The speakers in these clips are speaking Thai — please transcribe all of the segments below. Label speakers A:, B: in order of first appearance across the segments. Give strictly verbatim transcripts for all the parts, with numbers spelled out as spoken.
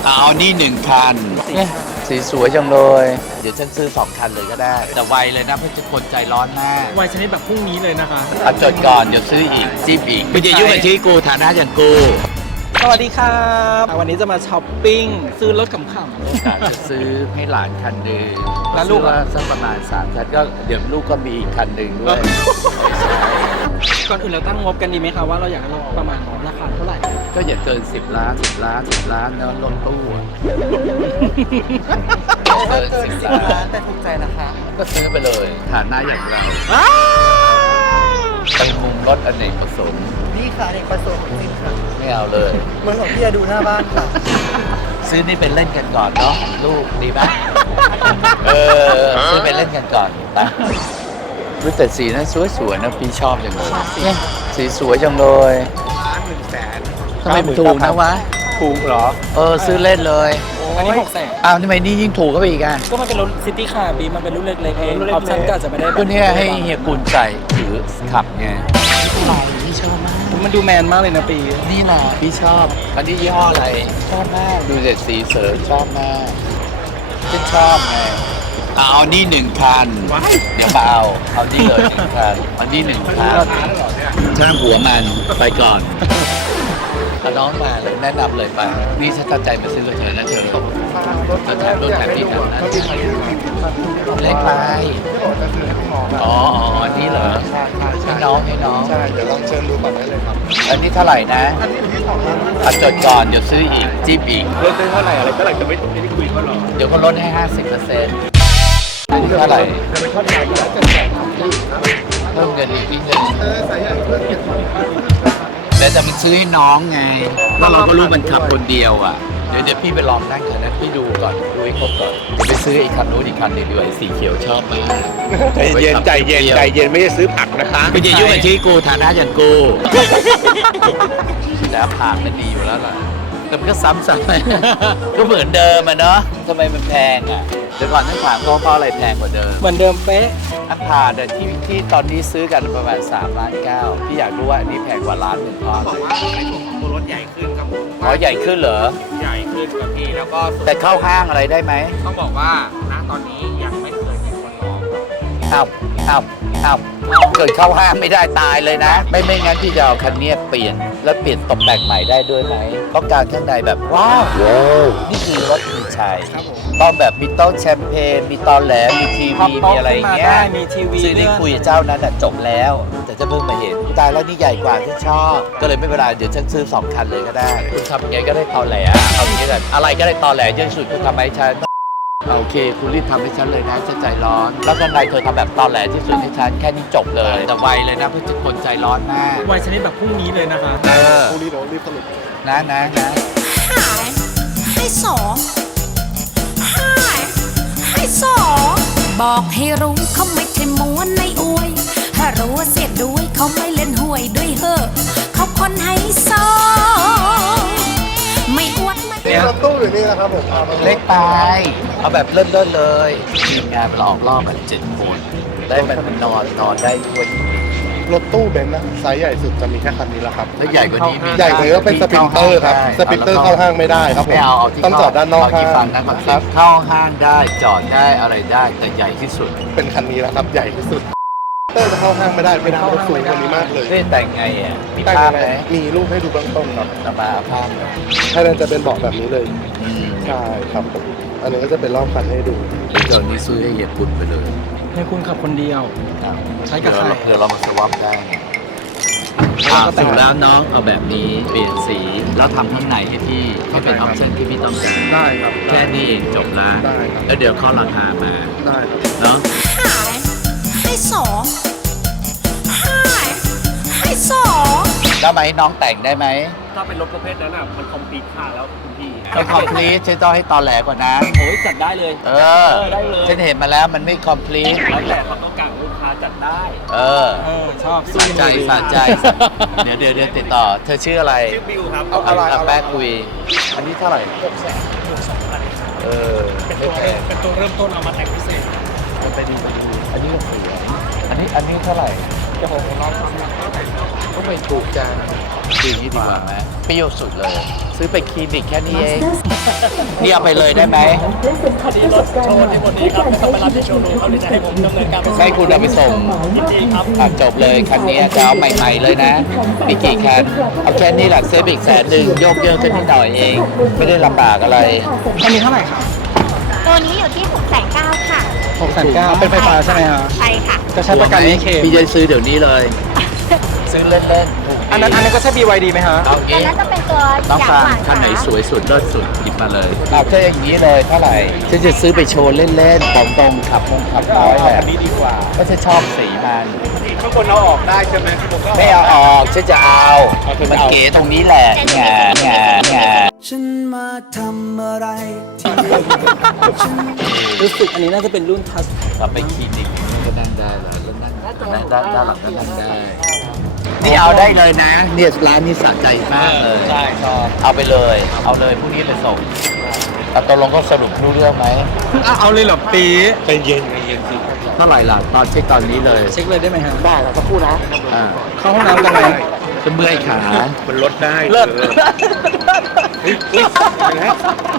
A: เอานี่หนึ่งคันเนี่ยสีสวยจังเลย เดี๋ยวฉันซื้อสองคันเลยก็ได้ แต่ไวเลยนะเพราะจะคนใจร้อนมาก
B: วัยชนิดแบบพรุ่งนี้เลยนะคะ
A: เอาจดก่อนเดี๋ยวซื้ออีกจิ้มอีกไม่จะยุ่งกับชีวิตกูฐานะอย่างกู
B: สวัสดีครับวันนี้จะมาช้อปปิ้งซื้อรถขำๆ
A: จะซื้อให้หลานคันหนึ่ง
B: แล้วลูก
A: ว่าสักประมาณสามคันก็เดี๋ยวลูกก็มีอีกคันหนึ่งด้วย
B: ก่อนอื่นเราตั้งงบกันดีไหมคะว่าเราอยากให้รถประมาณราคาเท่าไหร่
A: ก็อย่าเกินสิบล้านสิบล้านสิบล้านแล้วรถตู้อะเกินสิบล้าน
B: แต่ถูกใจนะคะ
A: ก็ซื้อไปเลยฐานะอย่างเราเป็นมุมรถอเนกประสงค์
B: นี่ค่ะเด็กประสงค์จริงค่ะ
A: ไม่เอาเลย
B: เหมือนของพี่จะดูหน้าบ้านค่ะ
A: ซื้อนี่เป็นเล่นกันก่อนเนาะลูกดีไหมเออซื้อเป็นเล่นกันก่อนไปรู้แต่สีนั้นสวยๆนะพี่ชอบจังเลยเนี่ยสีสวยจังเลย
B: ล้านหนึ่งแสน
A: ทำไมถูกนะวะ
B: ถูกเหรอ
A: เออซื้อเล่นเลย
B: อันนี้หกแสน
A: อ้าวทำไมนี่ยิ่งถูกเข้าไปอีกอ่ะ
B: ก็มันเป็นรถซิตี้คาร์บีมันเป็นรุ่นเล็กๆเองออปชั่นก็อาจจะไม่ได้แบบ
A: ก็เนี่ยให้เฮียกุลใส่ถือขับไงพี่ชอบมาก
B: มันดูแมนมากเลยนะปี
A: นี่แหละพี่ชอบอันนี้ยี่ห้ออะไรชอบมากดูเด็ดสีเสริมชอบมากฉันชอบไงเอานี่หนึ่งคันเดี๋ยวเปล่าเอานี่เลยหนึ่งคันเอานี่หนึ่งคันช่างหัวมันไปก่อนเอาน้องมาเลยแนะนำเลยไปนี่ฉันตั้งใจมาซื้อกับเธอนะเธอรถแถมรถแถมนี่แถมนั้นเล็กไปอ๋ออ๋ออันนี้เหรอให้น้องให้น้อง
C: ใช่เดี๋ยวลองเชิญดูก่อนได้เลยครับ
A: อันนี้เท่าไหร่นะ
C: อันนี้อยู่ที่สองพัน
A: เอาจดก่อนเดี๋ยวซื้ออีกจิ้มอีก
C: ลดได้เท่าไหร่อะไรเท่าไหร่จะไม่ไม่ได้คุยเขาหรอ
A: เดี๋ยวก็ลดให้ห้าสิบเปอร์เซ็นต์อันนี้เท่าไหร่
C: จะเป็นทอดใหญ่ที่เราจะแจกครับ
A: เพิ่มเงินอีกนิดนึง
C: เออสายใหญ่เพื่อเก็บ
A: แต่จะมันซื้อให้น้องไงเพราะเราก็รู้มันขับคนเดียวอ่ะ เดี๋ยวเดี๋ยวพี่ไปลองนั่งกันนะพี่ดูก่อนดูให้ครบก่อนเดี๋ยวไปซื้ออีกคันนู้นอีกคันหนึงดีกว่าไอ้สีเขียวชอบมาก
C: ใจเย็นใจเย็นใจเย็นไม่ได้ซื้อผักนะคะ
A: ไม่จะยุ่งกับชีวิตกูฐานะอย่างกูแล้วผ่านมันดีอยู่แล้วล่ะแต่มันก็ซ้ำซ้ำก็เหมือนเดิมอ่ะเนาะทำไมมันแพงอ่ะเดี๋ยวก่อนทั้งถามเขาเพราะอะไรแพงกว่าเดิม
B: เหมือนเดิมเป๊ะ
A: อันพาเนี่ยที่ที่ตอนนี้ซื้อกันประมาณสามล้านเก้าพี่อยากรู้ว่าอันนี้แพงกว่าล้านหนึ่งเพราะอะไร
C: ในส่วนของตัวรถใหญ่ขึ้นครับผม
A: อ๋อใหญ่ขึ้นเหรอ
C: ใหญ่ขึ้นกับพี่แล้วก็
A: แต่เข้าห้างอะไรได้ไหม
C: ต้องบอกว่าณตอนนี้ยังไม่เคยมีคนลอง
A: อ้าวอ้าวอ้าวเกิดเข้าห้างไม่ได้ตายเลยนะ ไม่ไม่งั้นพี่จะเอาคันเนี้ยเปลี่ยนแล้วเปลี่ยนตกแต่งใหม่ได้ด้วยไหมต้องการข้างในแบบว้าวนี่คือรถคุณชัย
B: ครับผม
A: ต้องแบบมีโต๊ะแชมเปญมีตอนแหลมมีทีวีมีอะไรอย่างเงี้ย
B: ได้มีทีวี
A: ซึ่งได้คุยกับเจ้านั้นน่ะจบแล้ว แต่จะเพิ่งมาเห็นตายแล้วนี่ใหญ่กว่าที่ชอบ ก็เลยไม่เป็นไรเดี๋ยวฉันซื้อสองคันเลยก็ได้ คุณทำยังไงก็ได้ตอแหลเอาอย่างนี้แหละอะไรก็ได้ตอแหลเยอะที่สุดคุณทำให้ฉันโอเค คุณรีบทำให้ฉันเลยนะฉันใจร้อน แล้วกันไรเธอทำแบบตอแหลที่สุดให้ฉันแค่นี้จบเลยแต่ไวเลยนะเพราะจะคนใจร้อนมาก
B: วัยชนิดแบบพรุ่งนี้เลยนะคะ
A: เออ
C: พรุ่งนี้เดี๋ยวรีบสรุป
A: นะนะนะ
D: หายให้สองหายให้สองบอกให้รู้เขาไม่ใช่ม้วนในอวย ถ้ารู้ว่าเสียด้วยเขาไม่เล่นหวยด้วยเหอะเขาคนให้สองไม่อวดไม่
C: นี่รถตู้หรือนี่นะครับผมพามา
A: เล็กไปเอาแบบเริ่มๆเลยทีมงานไปออกรอบกันเจ็ดคนได้มันนอนนอนได้ด้วย
C: รถตู้เบนซ์นะไซส์ใหญ่สุดจะมีแค่คันนี้แหละครับ
A: แล้วใหญ่กว่านี้มี
C: ใหญ่กว่านี้ก็เป็นสปรินเตอร์ครับสปรินเตอร์เข้าห้างไม่ได้ครับผม
A: ไม่เอาเอาที่
C: ต้องจอดด้านนอก
A: เที่
C: ห้าง
A: ฟังนะค
C: ค
A: รั
C: รั
A: บบ เข้าห้างได้จอดได้อะไรได้แต่ใหญ่ที่สุด
C: เป็นคันนี้แหละครับใหญ่ที่สุดเตอร์จะเข้าห้างไม่ได้เป็นรถสูงกว่านี้มากเลย
A: เล่นแต่งไงอ่ะมี
C: แต่ง
A: ภาพ
C: ยัง
A: ไหม
C: ไงมีรูปให้ดูเบื้องต้นครับ
A: เอามาเอาภาพหน่อย
C: ถ้านั้นจะเป็นเบาะแบบนี้เลย
A: อืม
C: ใช่ครับผมอันนี้ก็จะเป็นรอบคันให้ดู
A: เดี๋ยวนี้ซื้อให้เหยียบกุดไปเลย
B: ให้คุณขับคนเดียว
A: อ้าว
B: ใช้กับใคร
A: เผื่อเรามาสวอปได้ไงอ่าสรุปแล้วน้องเอาแบบนี้เปลี่ยนสีแล้วทำข้างในให้พี่ให้เป็นออปชั่นที่พี่ต้องการ
C: ได้ครับ
A: แค่นี้เองจบละ
C: ได้ครับ
A: แล้วเดี๋ยวเขาราคามา
C: ได้ครับ
A: เนาะ
D: หายให้สองหายให้สอง
A: ได้ไหมน้องแต่งได้ไหม
B: ถ้าเป็นรถประเภทนั้นอ่ะมันคอมพลีทค่าแล้วคุณพี่
A: ไม่คอมพลีทฉันต้องให้ตอแหลกว่านั้น
B: โอ้ยจัดได้เลย
A: เออ
B: ได้เลย
A: ฉันเห็นมาแล้วมันไม่คอมพลีท
B: แล้วแต่ความต้องการของลูกค้าจัดได้
A: เออ
B: เออชอบ
A: สะใจสะใจ เดี๋ยวเดี๋ยวเดี๋ยวติดต่อ เธอชื่ออะไร
B: ชื่อบิวครับ
C: เอาอะไร
A: เอา
C: เอาอะไร
A: แป๊กคุย อันนี้เท่าไหร่
B: หกแสนหกสองพัน
A: เออ
B: เป็น
A: ไม่
B: ตัว
A: แพ
B: เริ่ม
A: ง
B: เป็นตัวเริ่มต้นเอามาแต่งพิเศษ
A: จะไปดูไปดูอันนี้ก็สวยอันนี้อันนี้เท่าไหร่
B: จะผมลองทำหนัก
A: ก็ไม่ถูกจังคืออย่างนี้ดีกว่าไหมเปรี้ยวสุดเลย ซื้อไปคลินิกแค่นี้เองนี่เอาไปเลยได้ไหม
B: พอดีรถโชว์ที่หมดนี้ครับไม่ต้องไปรับที่โชว์รูมเขาเลยจะให้ผมดำเนินการไป
A: ให้คุณเอาไปส่ง
B: ยินดีครับ
A: อ่ะจบเลยคันนี้จะเอาใหม่ๆเลยนะมีกี่คันเอาแค่นี้แหละซื้อไปอีกแสนหนึ่งโยกเยอะขึ้นนิดหน่อยเอง ไม่ได้ลำบากอะไร
B: อันนี้เท่าไหร่ครับ
E: ตัวนี้อยู่ที่หกแสนเก้าค่ะ
B: หกแสนเก้าเป็นไฟฟ้าใช่ไหมฮะ
E: ใช่ค่ะ
B: จะใช้ประกันนี้เคม
A: พี่จะซื้อเดี๋ยวนี้เลย ซื้อเล่นๆถูกดี
B: อันนั้นอันนั้นก็ใช่ บี วาย ดี ไหมฮะ
A: เอา
E: ตัว
A: งี้
E: นั้นจะเป็นตัว
A: น้อง
E: อย่าง
A: ฟาง
E: หวาน
A: คันไหน
E: ค่ะ
A: สวยสุดเลิศสุดหยิบมาเลยเอาแค่อย่างนี้เลยเท่าไหร่ฉันจะซื้อไปโชว์เล่นๆของตรงขับคงขับน้อยแหละ
C: อันนี้ดีกว่า
A: ก็จะชอบสีมัน
C: ข้างบนเอาออกได้ใช่ไหมข้างบนก็
A: ไม่เอาออกฉันจะเอามันเก๋ตรงนี้แหละงานงานงาน
F: ฉันมาทำอะไรที่
B: รู้สึกอันนี้น่าจะเป็นรุ่นทัส
A: กลับไปคลินิกก็นั่งได้แล้วแล้วนั่งนั่งด้านด้านหลังก็นั่งได้ นี่เอาได้เลยนะเนี่ยร้านนี้สะใจมากเลย
B: ใช่ชอบ
A: เอาไปเลย เอาเลยพรุ่งนี้ไปส่งแต่ตกลงก็สรุปรู้เรื่องไหม
B: เอาเลยเหรอปี
C: ใจเย็นใจเย็นสิ
A: เท่าไหร่ล่ะตอนเช็คตอนนี้เลย
B: เช็คเลยได้ไหมฮะ
C: ได้แล้วก็พูดนะ
A: อ่า
B: เข้าห้องน้ำกันไหม
A: จะเมื่อยขา
C: มันลดได้
B: เลิศ
C: ออเฮ้ยเฮ้ยไปแล้ว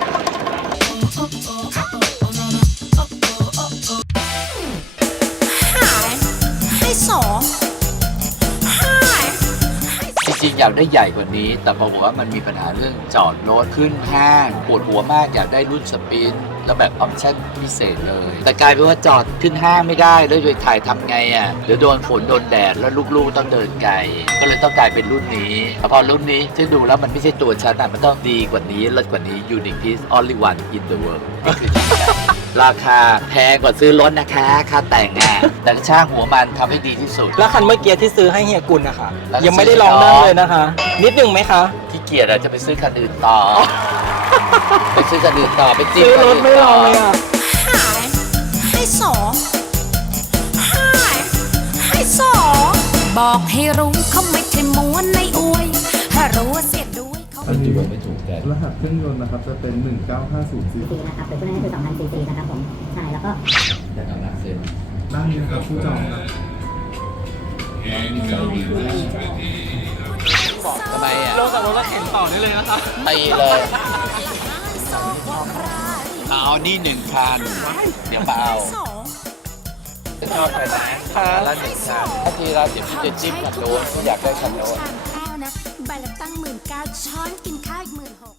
D: ให้สองให้
A: จริงๆอยากได้ใหญ่กว่านี้ แต่ปรากฏว่ามันมีปัญหาเรื่องจอดรถขึ้นห้างปวดหัวมากอยากได้รุ่นสปินแล้วแบบออปชั่นพิเศษเลย แต่กลายเป็นว่าจอดขึ้นห้างไม่ได้แล้วจะถ่ายทำไงอ่ะเดี๋ยวโดนฝนโดนแดดแล้วลูกๆต้องเดินไกลก็เลยต้องกลายเป็นรุ่นนี้พอรุ่นนี้ที่ดูแล้วมันไม่ใช่ตัวฉันอ่ะมันต้องดีกว่านี้เลิศกว่านี้ Unique Piece Only One in the World นี่คือชื่อแบรนด์ราคาแพงกว่าซื้อรถนะคะค่าแต่งอ่ะแต่ช่างหัวมันทำให้ดีที่สุด
B: แล้วคันเมื่อกี้ที่ซื้อให้เฮียกุลนะคะ
A: แล้ว
B: ยังไม่ได้ลองนั่งเลยนะคะ นิดหนึ่งไหมคะ
A: ขี้เกียจอะจะไปซื้อคันอื่นต่อ ไปซื้อคันอื่นต่อไปจิ้ม
B: ซื้อ
A: คัน
B: รถ
A: อื่น
B: ไม่ล
A: ต่
B: องเลยอ่ะ
D: ให้ให้สองให้ให้สองบอกให้รู้เขาไม่ใช่ม้วนในอวยถ้ารู้ว่าเสียด้วยเขา
A: ไม่ถูกไม่ถูกแต่
G: รหัสเครื่องยนต์นะครับจะเป็น หนึ่งเก้าห้าศูนย์สี่
H: ซีนะครับโดยผู้นั้นคือ สองพัน ซีซีนะครับผม ใช่ แล้วก็
A: แต่เอาหนักเซ็น
G: ด้านนี้นะครับผู้จองครับ
A: ทำไมอ่ะ
B: ลงจากรถแล้วเข็นต่อได้เลยนะคะ
A: ตีเลยเอานี่หนึ่งคัน เดี๋ยวมาเอา
B: ชอบไปไหน
A: ละหนึ่งคันถ้าทีละสิบที่จะจิ้มคันโน้นอยากได้คันโน้น
D: ใบละตั้งหมื่นเก้าช้อนกินข้าวอีกหมื่นหก